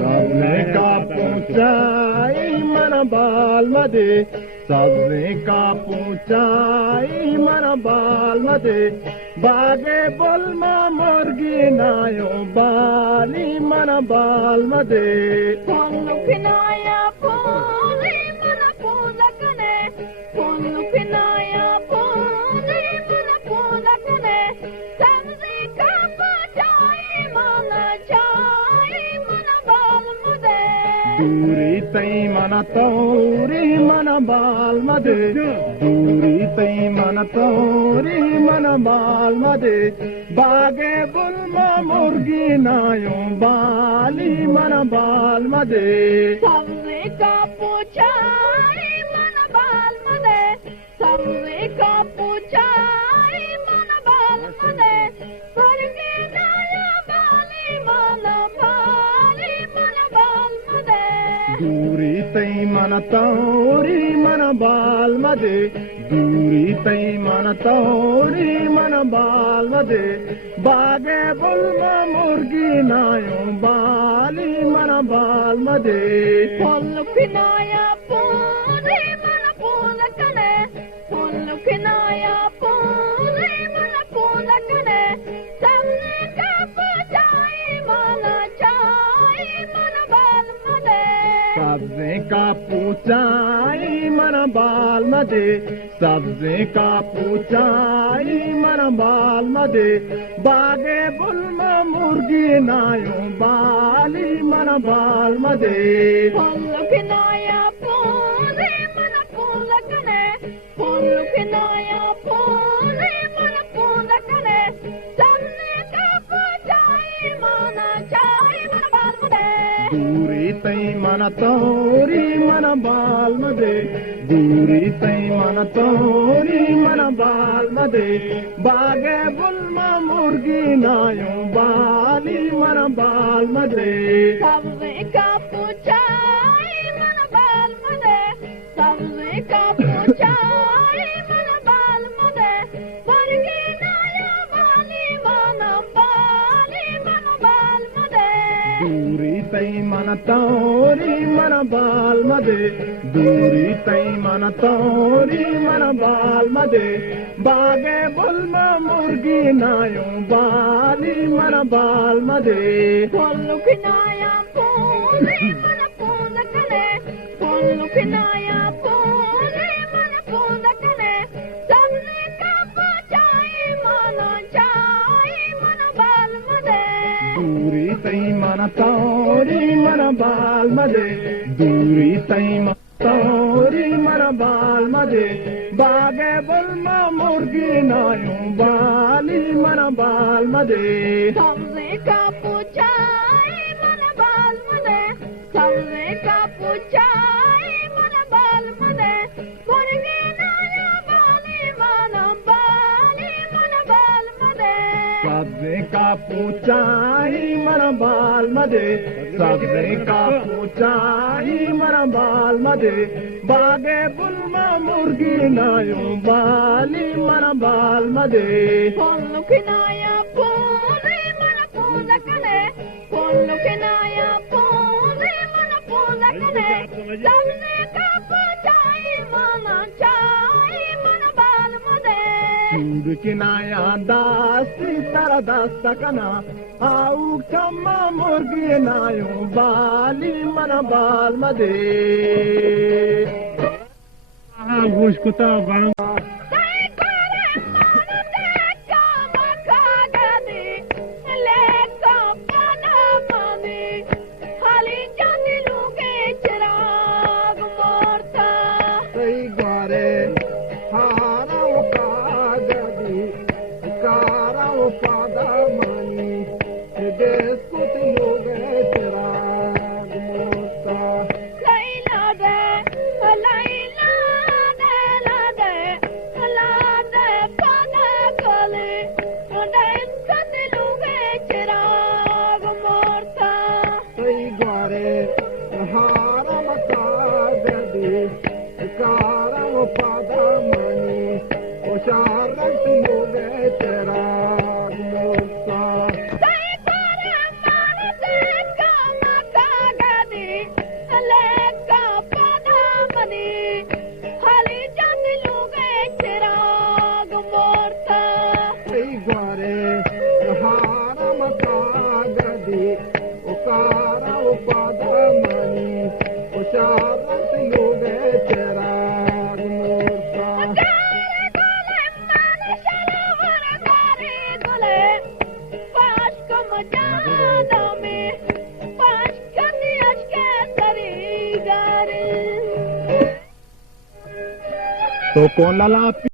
सबने का पूछाई मन बाल मदे सबने का पूछाई मन बाल मदे बागे बोलमा मुर्गी नायो बाली मन बाल मदे लुखनाया पोले मन पोलकने लुखनाया पोले मन पोलकने सबसे का पचाई मन चाई मन बाल मदे दूरी तई मन तोरी मन बाल मदे दूरी तई मन तोरी मन बाल मदे बागे बुलमा मुर्गी नायो बाली मन बाल मदे सबसे का पूछाई मन बाल मदे सबसे का पूछाई मन बाल मदे स्वर्गे नाया बाली मन बाल मदे दूरी तई मन तोरी मन बाल मदे दूरी तई मन तोरी मन बाल मदे बागे बुलमा मुर्गी नायो बाली मन बाल मदे लुखनाया पोले मन पोलकने लुखनाया पोले मन पोलकने सबने का पचाई मन चाई मन बाल मदे सबसे का पूछाई मन बाल मदे सबसे का पूछाई मन बाल मदे बागे बुलमा मुर्गी नायो बाली मन बाल मदे लुखनाया पोले मन पोलकने लुखनाया पोले मन पोलकने सबने का पचाई मन चाई मन बाल मदे दूरी तई मन तोरी मन बाल मदे दूरी तई मन तोरी मन बाल मदे बागे बुलमा मुर्गी नायो बाली मन बाल मदे सबसे का पूछाई मन बाल मदे सबसे का पूछाई मन बाल मदे स्वर्गे नाया बाली मन बाल मदे दूरी तई मन तोरी मन बाल मदे दूरी तई मन तोरी मन बाल मदे बागे बुलमा मुर्गी नायो बाली मन बाल मदे लुखनाया पोले मन पोलकने लुखनाया पोले मन पोलकने सबने का पचाई मन चाई मन बाल मदे दूरी तई मन तोरी मन बाल मदे दूरी तई मन तोरी मन बाल मदे बागे बुलमा मुर्गी नायो बाली मन बाल मदे सबसे का पूछाई मन बाल मदे सबसे का पूछाई मन बाल मदे स्वर्गे नाया बाली मन बाल मदे सबसे का पूछाई मन बाल मदे सबसे का पूछाई मन बाल मदे बागे बुलमा मुर्गी नायो बाली मन बाल मदे लुखनाया पोले मन पोलकने लुखनाया पोले मन पोलकने सबने का पचाई मन चाई मन बाल मदे सूर किनाया दासी तर दस्तकना आउ कम्मा मुर्गी नायो बाली मन बाल मदे घुसकुता बांग Sharat mo ge tera तो कौन लाला